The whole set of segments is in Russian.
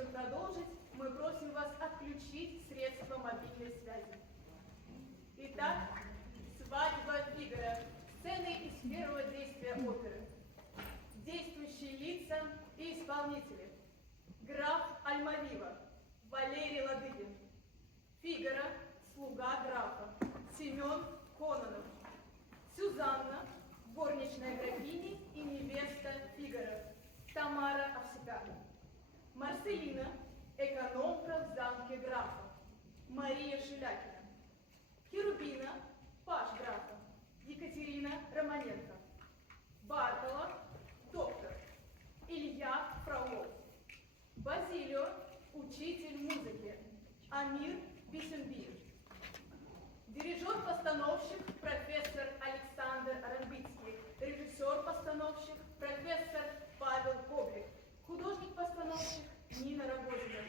чем продолжить, мы просим вас отключить средства мобильной связи. Итак, свадьба Фигаро. Сцены из первого действия оперы. Действующие лица и исполнители. Граф Альмавива, Валерий Ладыгин. Фигаро, слуга графа, Семен Кононов. Сюзанна, горничная графини и невеста Фигаро, Тамара Овсякова. Марселина, экономка в замке графа, Мария Шелякина. Херубина, паж графа, Екатерина Романенко. Бартола, доктор, Илья Фролов. Базилио, учитель музыки, Амир Бисенбиев. Дирижер-постановщик профессор Александр Арамбицкий, режиссер-постановщик профессор Павел Коблик, художник-постановщик Нина Рогозина,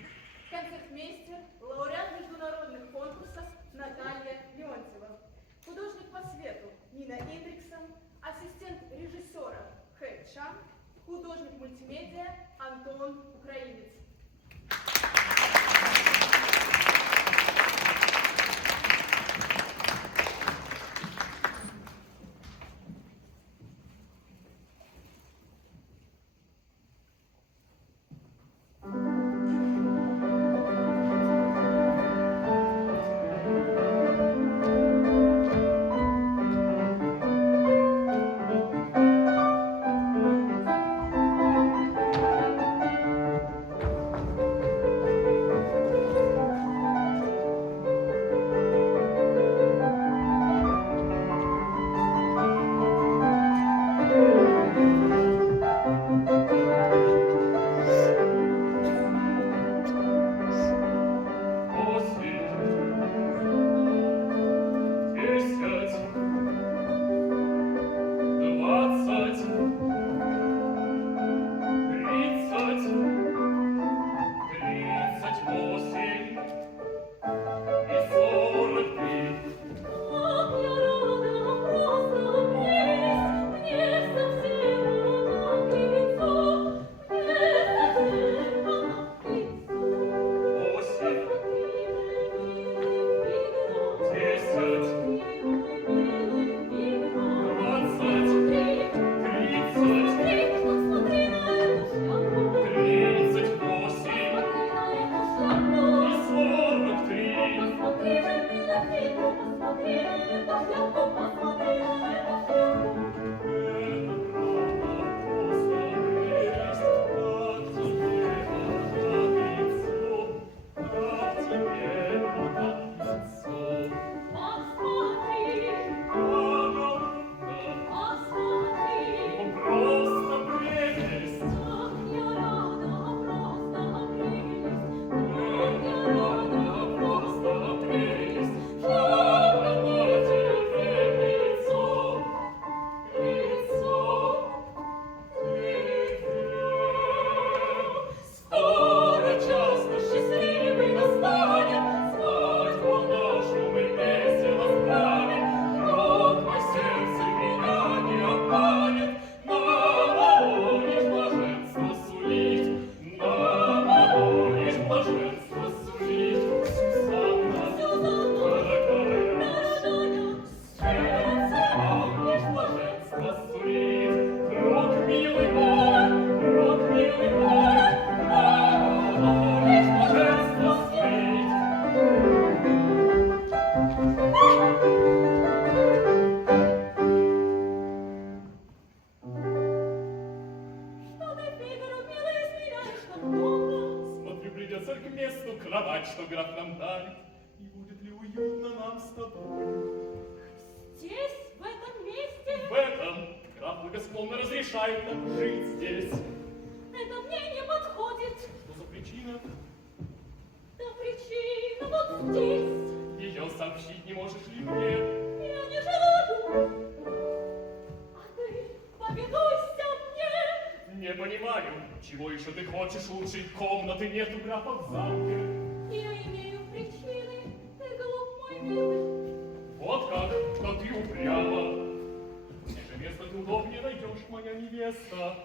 концертмейстер, лауреат международных конкурсов Наталья Леонтьева, художник по свету Нина Индриксон, ассистент режиссера Хэ Чан, художник мультимедиа Антон Украинец. Что граф нам дарит, и будет ли уютно нам с тобой? Здесь, в этом месте? В этом. Граф благосклонно разрешает нам жить здесь. Это мне не подходит. Что за причина? Да причина вот здесь. Ее сообщить не можешь ли мне? Я не желаю. А ты повинуйся мне. Не понимаю, чего еще ты хочешь? Лучшей комнаты нет у графа в замке. Я имею причины, ты глуп, мой милый. Вот как, что ты упряма. Где же место ты удобнее найдешь, моя невеста?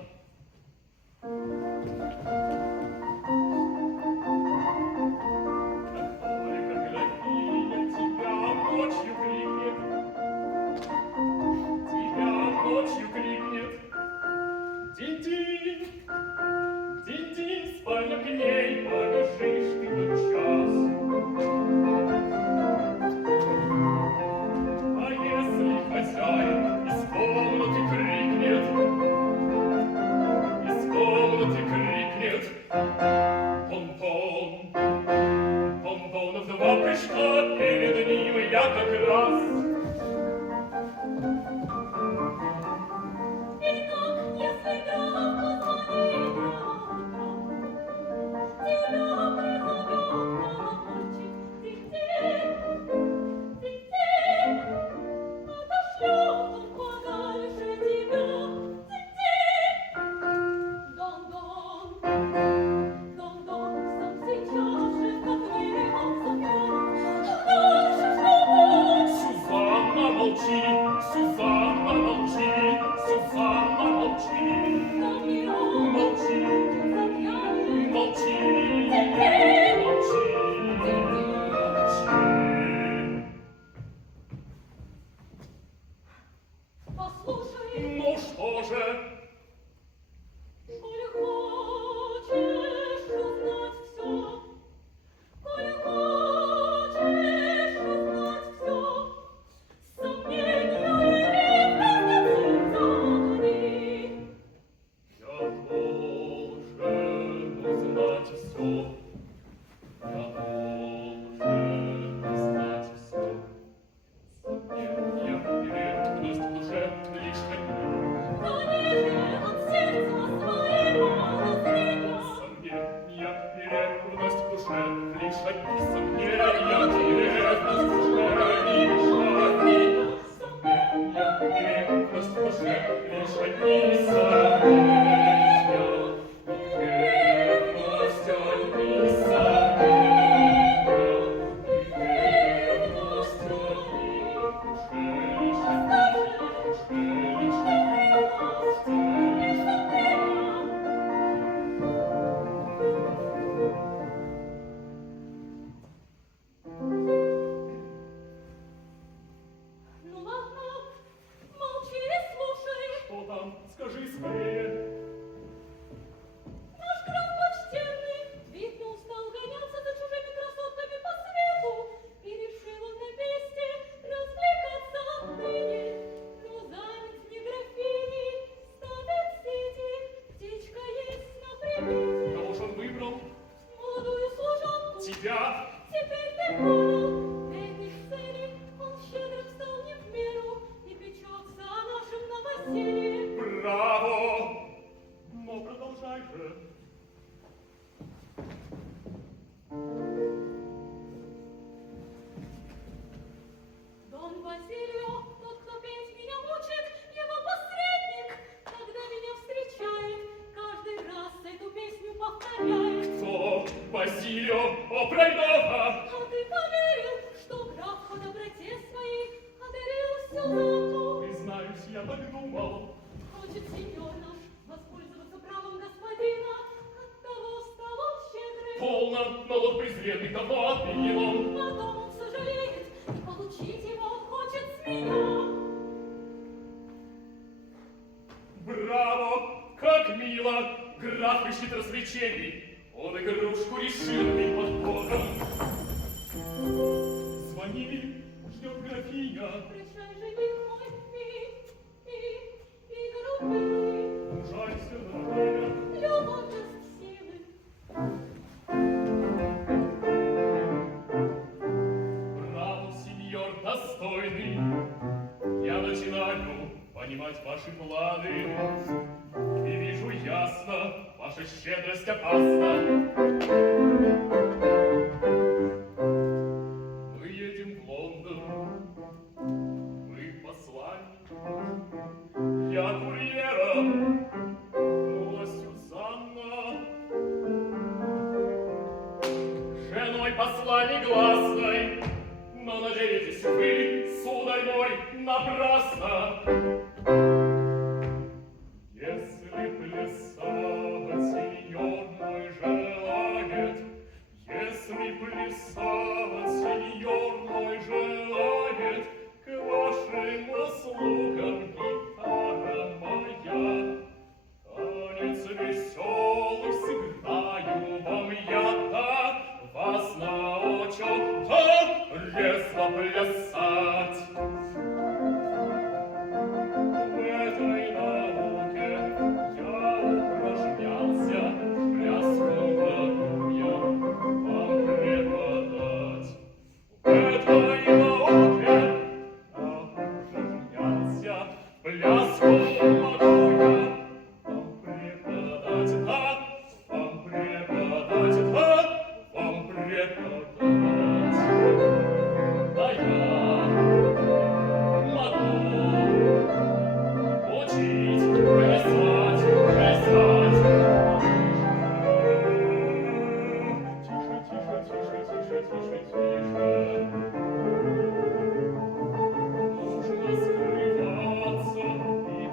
что же? Коль хочешь узнать всё, коль хочешь узнать всё, сомнения или близнецы Я должен узнать все. Я должен узнать все. Сомнения переткнусь в душе лишь одни. конечно, от сердца своего разлия. Сомнения переткнусь в душе лишь одни. Сомнения переткнусь в душе лишь одни. Сомнения переткнусь в душе лишь одни. Сомнения переткнусь одни. Ну ладно, молчи и слушай. Что там? Скажи скорее. Наш граф почтенный, видно, устал гоняться за чужими красотками по свету и решил он на месте развлекаться отныне. Но занят не графиней, ставят сети, птичка есть на примете. Кого ж он выбрал? Молодую служанку. Тебя? Теперь ты понял, для этих целей он щедрым стал не в меру и печется о нашем новоселье. Браво! Но продолжай же. Дон Базилио, тот, кто петь меня учит, его посредник, когда меня встречает, каждый раз эту песню повторяет. Кто? Базилио Опрайдова! А ты поверил, что граф по доброте своей одарил Сюзанну? Признаюсь, я так думал. Хочет сеньор наш воспользоваться правом господина, оттого стал он щедрый. Полно, налог презренный давно отменил он. Потом он сожалеет, и получить его хочет с меня. Браво! Как мило! Граф ищет развлечений. Он игрушку решил ведь под боком. Звонили, ждет графиня. Прощай, жених мой, и голубый, Ужалься, дорогая. любовь даст силы. Браво, сеньор достойный. Я начинаю понимать ваши планы. И вижу ясно, ваша щедрость опасна. Мы едем в Лондон. Вы посланник. Я курьером. Ну, а Сюзанна женой посла негласной. Но надеетесь вы, сударь мой, напрасно. Если плясать сеньор мой желает, если плясать сеньор мой желает, к вашим услугам гитара моя. Танец веселый сыграю вам я-то, вас научу так лестно плясать. В этой науке я упражнялся, пляску могу я вам преподать. В этой науке я упражнялся, пляску могу я вам преподать, так, вам преподать, так, вам преподать. Да я могу учить, плясать, плясать. Тише, тише, тише, тише, тише, тише. Нужно скрываться и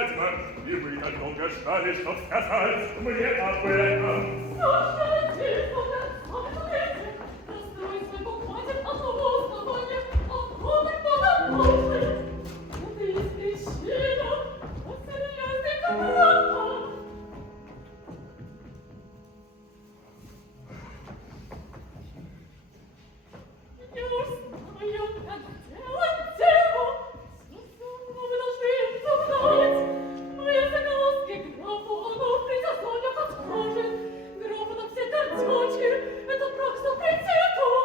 свадьба, и мы так долго ждали, чтоб сказать мне об этом. Саша, тихо, смотрите, расстройство хватит от воздухания, а годы подобные. Это есть причина, вот серьезный контракт. Я уж знаю, как делать дело. Но вы должны знать, мои заголовки графу, оно при законах откажет. Графу на все картечи, это брак с авторитетом.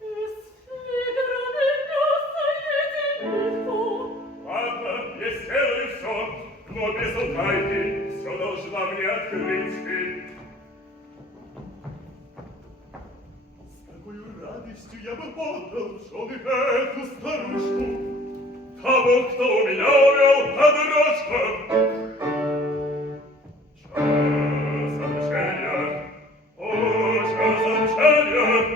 И с Фигаро меня соединит. Ладно, я сделаю все, но без утайки все должна мне открыть ты. С какой радостью я бы отдал в жены эту старушку, того, кто у меня увел под рожком. Час обращения, о, час обращения.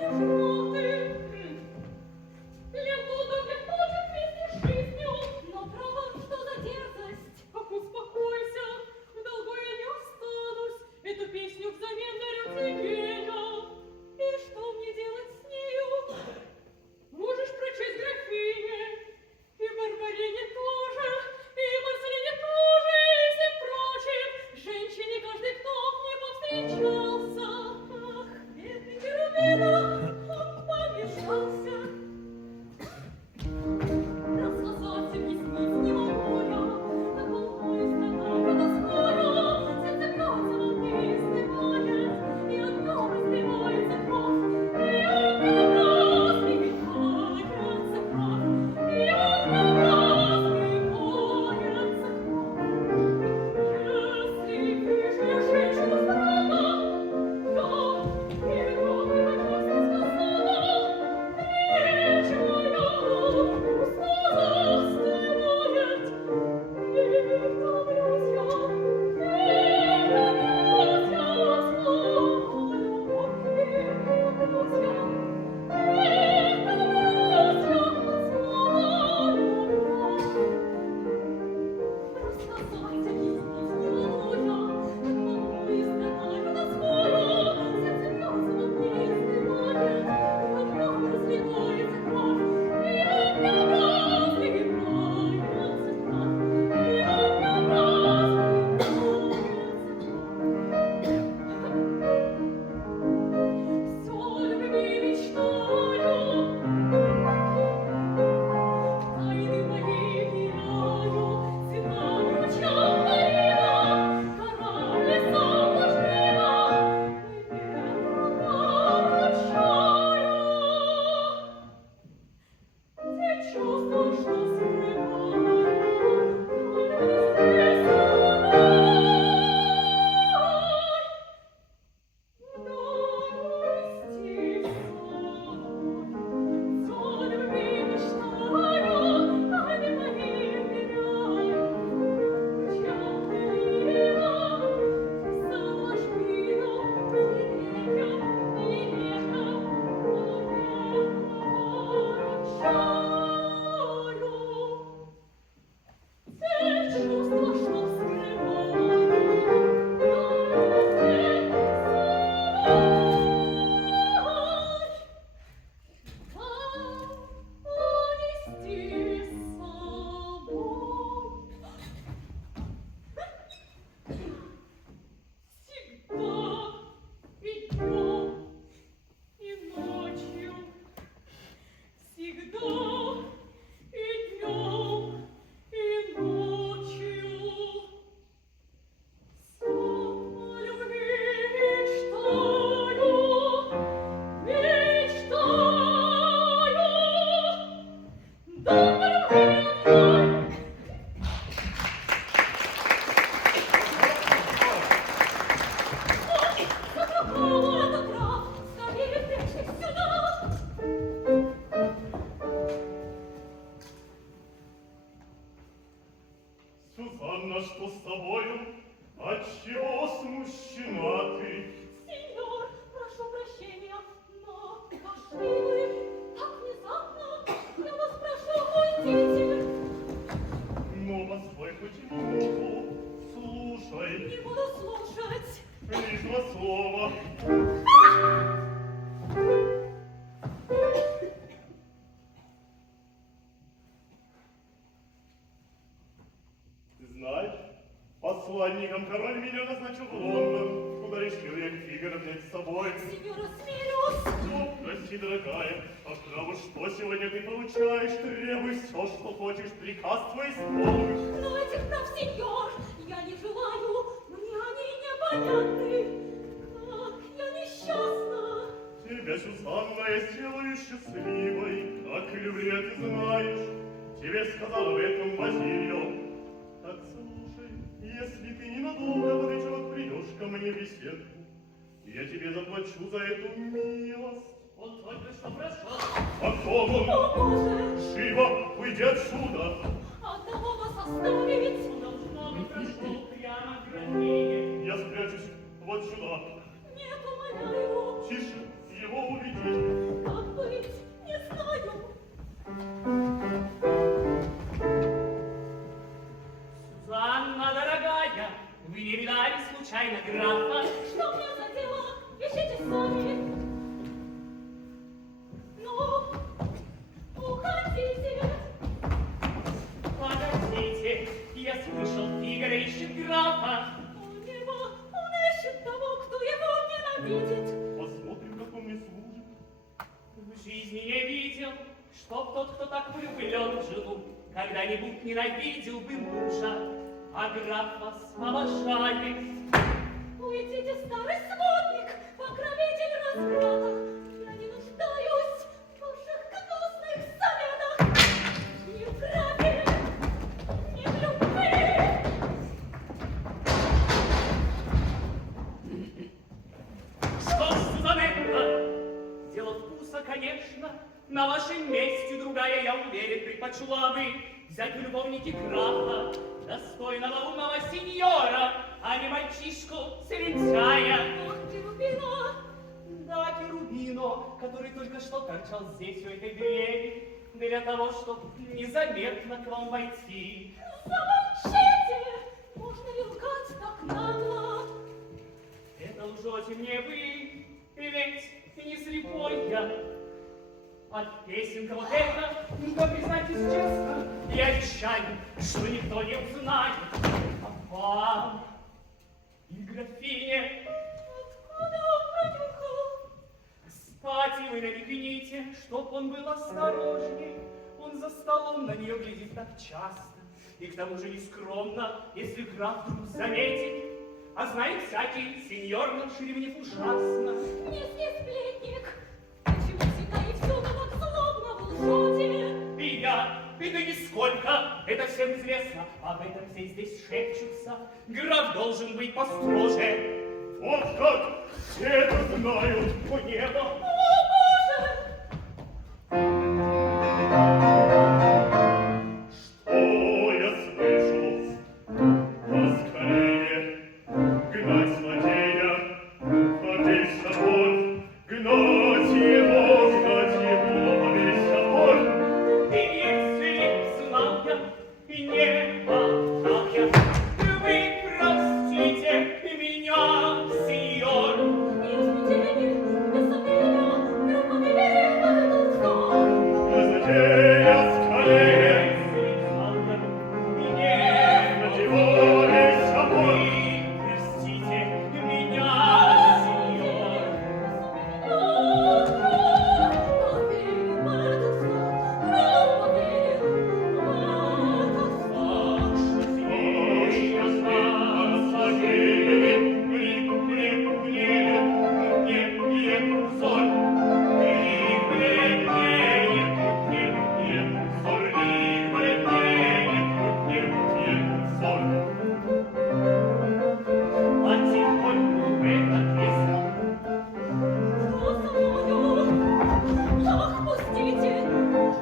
Жмоты. Ленту до ленточек вместе с жизнью. Но право, что за дерзость? Ах, успокойся, в долгу я не останусь. Эту песню взамен дарю тебе я. И что мне делать с нею? Можешь прочесть графине, и Барбарине тоже, и Марселине тоже, и всем прочим. Женщине каждый, кто мне повстречался. Ах, бедный Гермена, он помешался. Рассказать объяснить не могу я, как волнуюсь такая тоскою. Сердце бьется, волны изнывает, и от нем разливается кровь. И от нем разливается кровь, и от нем разливается кровь. Если видишь я женщину странно, я и громко прекрасно сказала, речь моя уста застывает, и томлюсь я Сюзанна, что с тобою? Отчего смущена ты? Сеньор, прошу прощения, но пошли вы так внезапно. Я вас прошу, уйдите. Ну, постой хоть минуту, слушай, Не буду слушать. лишь два слова. Ты знаешь, посланником король меня назначил в Лондон, куда решил я Фигаро взять с собой. Сеньор, осмелюсь. Ну, прости, дорогая, а право, что сегодня ты получаешь? Требуй все, что хочешь, приказ твой исполнишь. Но этих прав, сеньор, я не желаю. Мне они непонятны. Как я несчастна. Тебя, Сюзанна, я сделаю счастливой, как люблю, ты знаешь. Тебе сказал об этом Базилио. Так слушай, если ты ненадолго под вечерок придешь ко мне в беседку, я тебе заплачу за эту милость. Он только что прошел. А кто он? О, Боже, Живо, уйди отсюда. одного вас оставить. Он должно быть прошел прямо к графине. Я спрячусь вот сюда. Нет, умоляю. Тише, его уведи. чтоб тот, кто так влюблен в жену, когда-нибудь ненавидел бы мужа, а граф вас обожает. Уйдите, старый сводник, покровитель разврата. Я не нуждаюсь в ваших гнусных советах. Ни в графе, ни в любви. Что ж, Сузанетта, дело вкуса, конечно, на вашем месте другая, я уверен, предпочла бы взять в любовники графа, достойного умного сеньора, а не мальчишку слетяя. Ах, Керубина! Да, Керубино, который только что торчал здесь, у этой двери, для того, чтобы незаметно к вам войти. Замолчите! Можно ли лгать так нагло? Это лжете мне вы, ведь не слепой я. А песенка вот эта, ну-ка признайтесь честно, я обещаю, что никто не узнает. А вам и графине. Откуда он пронюхал? Кстати, вы намекните, чтоб он был осторожней. Он за столом на нее глядит так часто. И к тому же нескромно, если граф вдруг заметит. А знает всякий, сеньор наш ревнив ужасно. Низкий сплетник! Почему всегда и всюду так злобно вы лжете? И я, и да нисколько, это всем известно. Об этом все здесь шепчутся. Граф должен быть построже. Вот как! Все это знают! О небо! О, Боже! Что я слышу? Поскорее гнать злодея, во весь собор, гнать его во весь собор. И если знал я, и не пожал я, вы простите меня, сеньор. Нет видений, без сомнения, графа верит в этот сон. Злодея скорее, Если знал я, и гнать не его во весь собор. вы простите меня, сеньор. А тихоньку в этот лес Ах, пустите!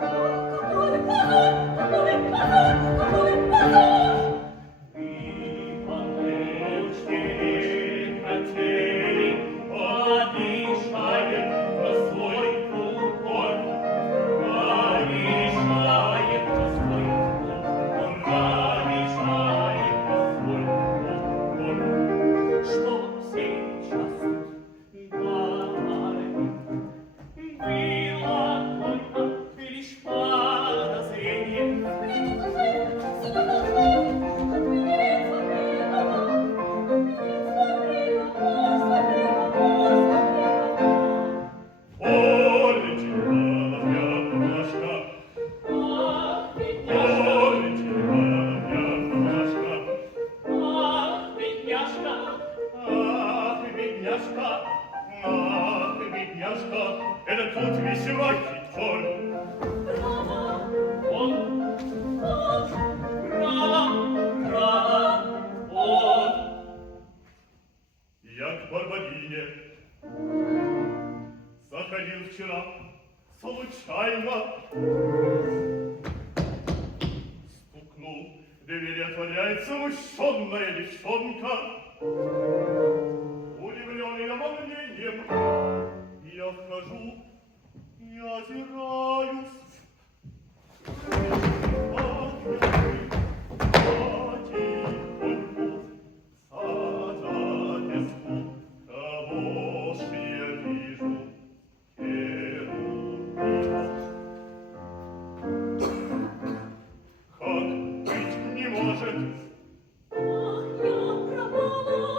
Какой позор! Какой позор! Какой позор! и помочь хотели, обижает на свой упор, обижает на свой упор, обижает на свой упор. Что сейчас говорит, было только лишь подозрение. Полите, моя Пашка, Ах, полите, моя Пашка. Бедняжка, Ах, бедняжка, это тут весьма хитер. он, право, он. Я к Барбарине заходил вчера случайно. Стукнул, двери отворяется смущенная девчонка. Удивленный волнением, я вхожу и озираюсь. Потихоньку садят песку, кого ж я вижу? Керубина. Как быть не может, ах, я пропала!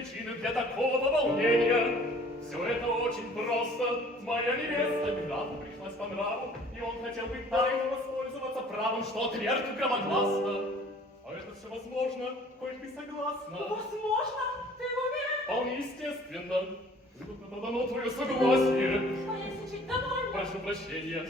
причины для такого волнения? Все это очень просто. Моя невеста графу пришлась по нраву, и он хотел бы тайно воспользоваться правом, что отверг громогласно. А это все возможно, коль ты согласна. Возможно, ты в уме? Вполне естественно. Тут дано твое согласие. А если чуть довольно? Прошу прощения.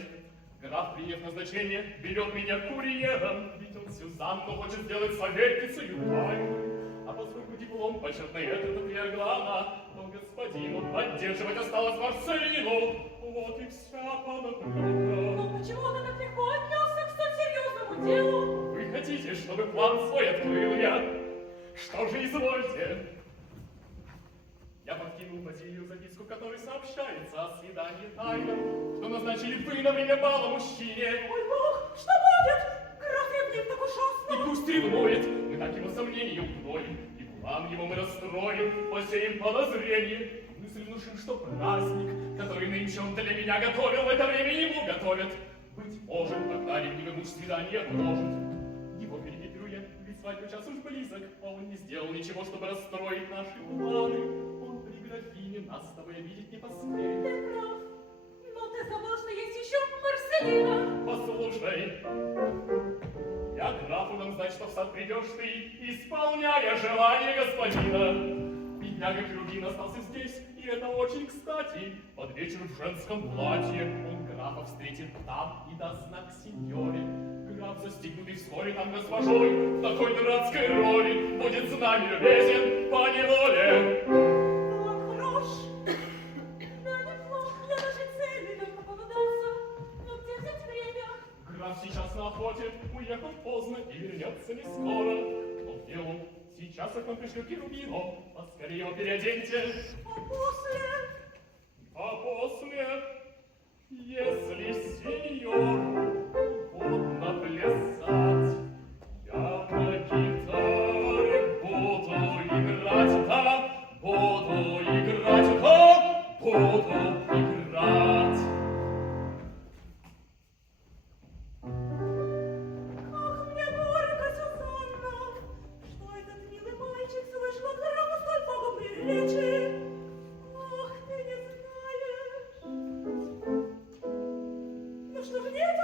Граф, приняв назначение, берет меня курьером. Ведь он Сюзанну хочет сделать советницею тайной. А поскольку диплом почетный этот отвергла она, то господину поддерживать осталось Марселину. Вот и вся подоплека. Но почему ты так легко отнесся к столь серьезному делу? Вы хотите, чтобы план свой открыл я? Что же извольте? Я подкинул Базилию записку, в которой сообщается о свидании тайном, что назначили вы на время бала мужчине. Ой, Бог, что будет? Граф ревнив так ужасно. И пусть ревнует, мы так его сомнения укроем, и план его мы расстроим, посеем подозрение. Мысль внушим, что праздник, который нынче он для меня готовил, в это время ему готовят. Быть может, тогда ревнивый муж свидание отложит. Его перехитрю я, ведь свадьбы час уж близок, а он не сделал ничего, чтобы расстроить наши планы. Он при графине нас с тобой обидеть не посмеет. Ты прав. Но ты забыл, что есть еще Марселина. Послушай, я графу дам знать, что в сад придешь ты, исполняя желание господина. Бедняга Херувим остался здесь, и это очень кстати. Под вечер в женском платье он графа встретит там и даст знак сеньоре. Граф, застигнутый вскоре там госпожой, в такой дурацкой роли будет с нами любезен по неволе. Он хорош. Да, неплох для нашей цели, только поводался. Но где взять время? Граф сейчас на охоте, уехал поздно и вернется не скоро. Но где он? Сейчас к вам пришлю Керубину. Поскорее его переоденьте. А после, Если сеньору угодно плясать, я на гитаре буду играть, да, буду играть, да, буду играть. ах, мне горько, Сюзанна, что этот милый мальчик слышал от графа столь пагубные речи. Ах, ты не знаешь. Ну что ж, нет,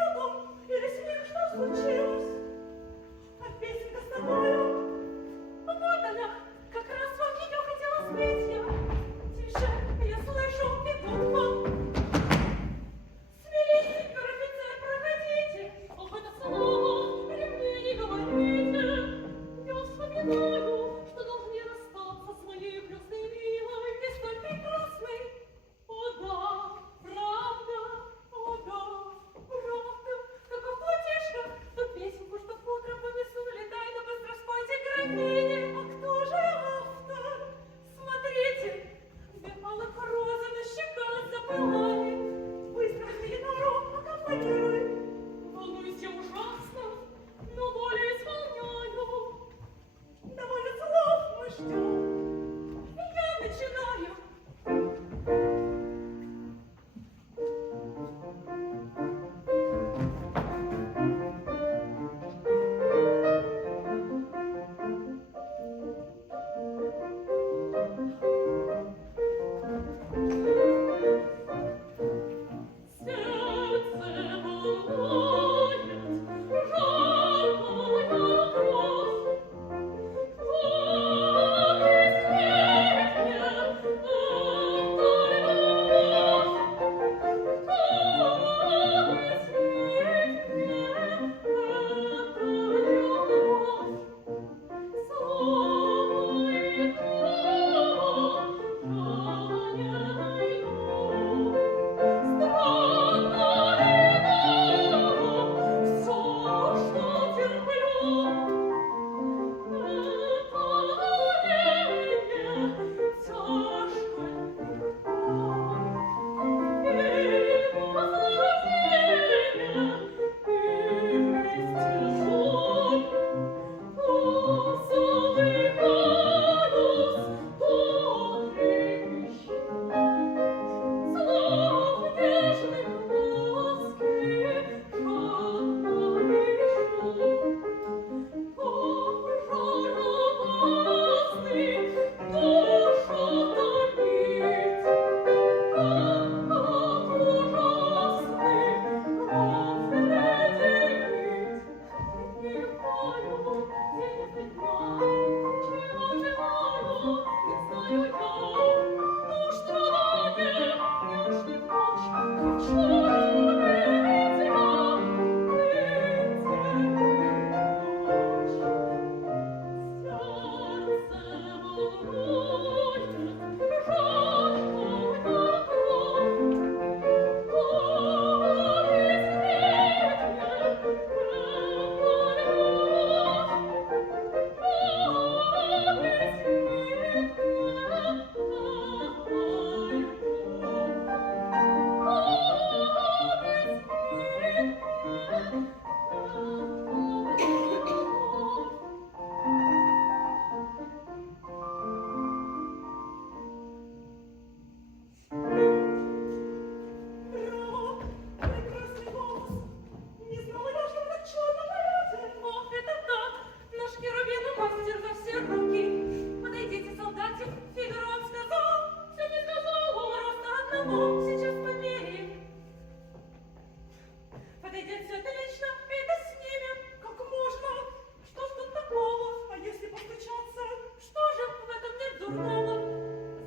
снова.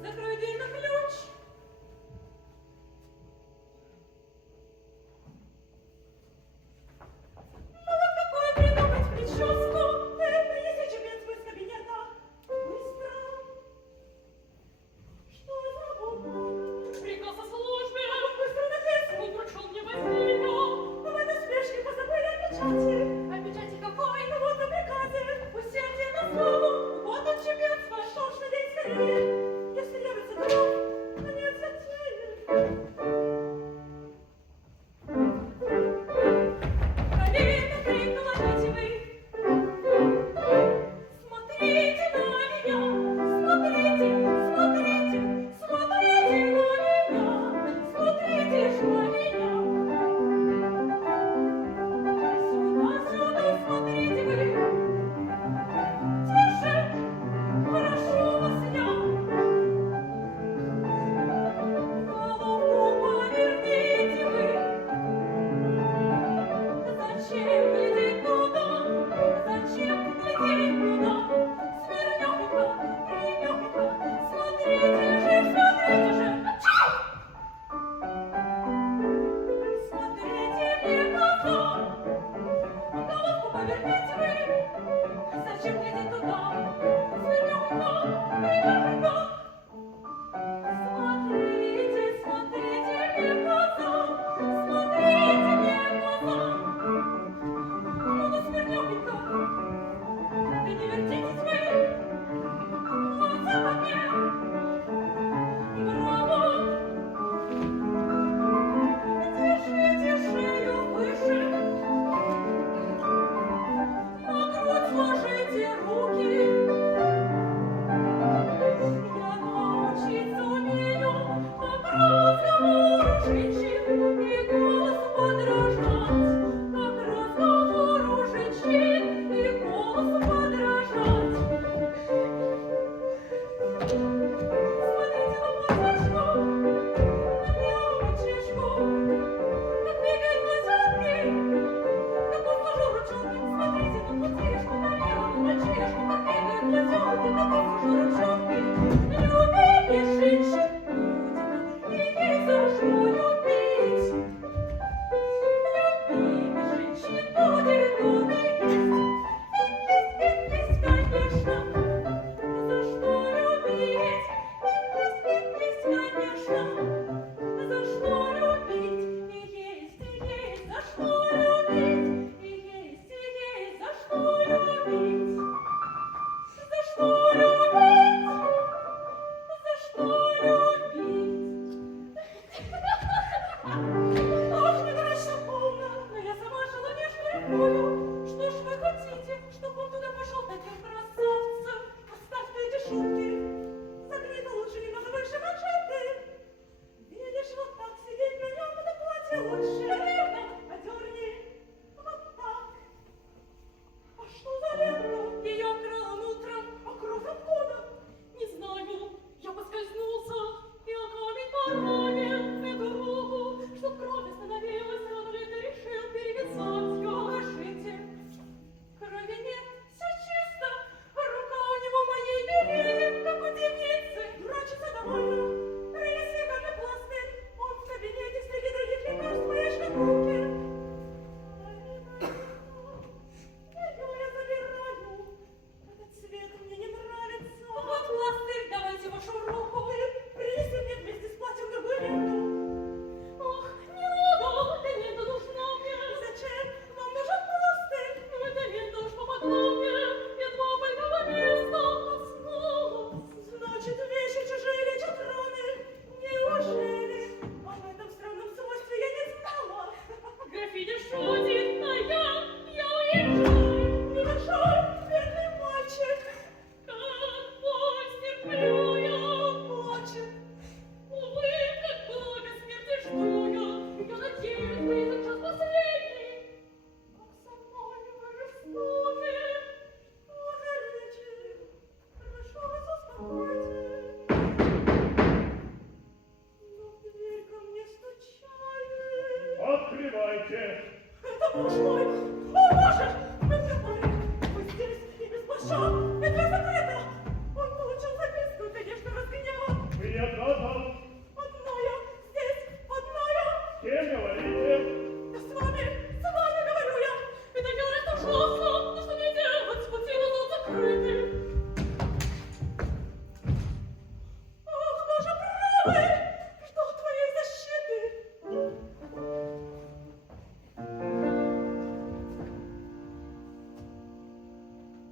Закрой дверь на ключ. Ну вот какую придумать прическу? Принеси чепец из кабинета. Быстро. Что за бумага? Приказ о службе. Быстро написано. Он прочел мне Василию. В этой спешке позабыли о печати. О печати какой? Ну вот о приказе. Усердие на славу. Вот он чепец ваш, что ж, надеть скорее.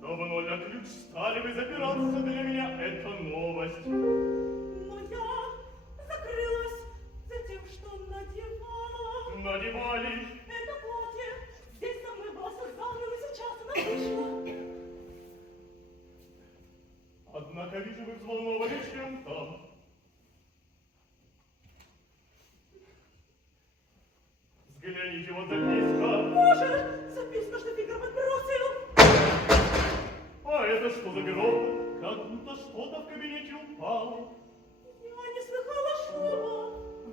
Давно на ключ стали вы запираться, для меня это новость. Но я закрылась за тем, что надевала. Надевали, Это платье здесь со мной было создано, но сейчас она вышла. однако вижу, вы взволнованы чем-то. Взгляните, вот записка. Боже, записка, что Фигар подбросил. А это что за грохот? Как будто что-то в кабинете упало. Я не слыхала шума.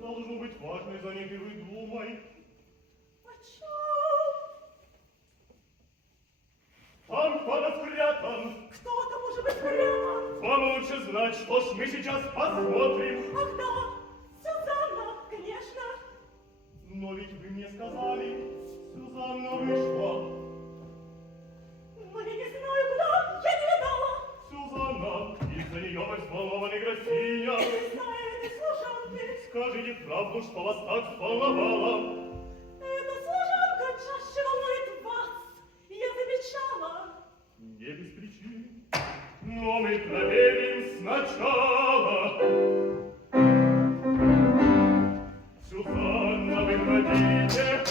Должно быть важной занятий, вы думай. О чем? Там кто-то спрятан. Кто это может быть спрятан? Вам лучше знать, что ж мы сейчас посмотрим. Ах да, Сюзанна, конечно. Но ведь вы мне сказали, Сюзанна вышла. Но я не знаю, куда, я не видала. Сюзанна, из-за нее взволнована графиня. Не знаю этой служанки. Скажите правду, что вас так взволновало. Эта служанка чаще волнует вас. Я замечала. Не без причин. Но мы проверим сначала. Сюзанна, выходите.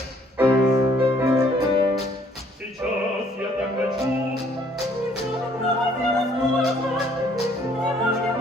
Сейчас я так хочу. Не даже проводила службу. Не могу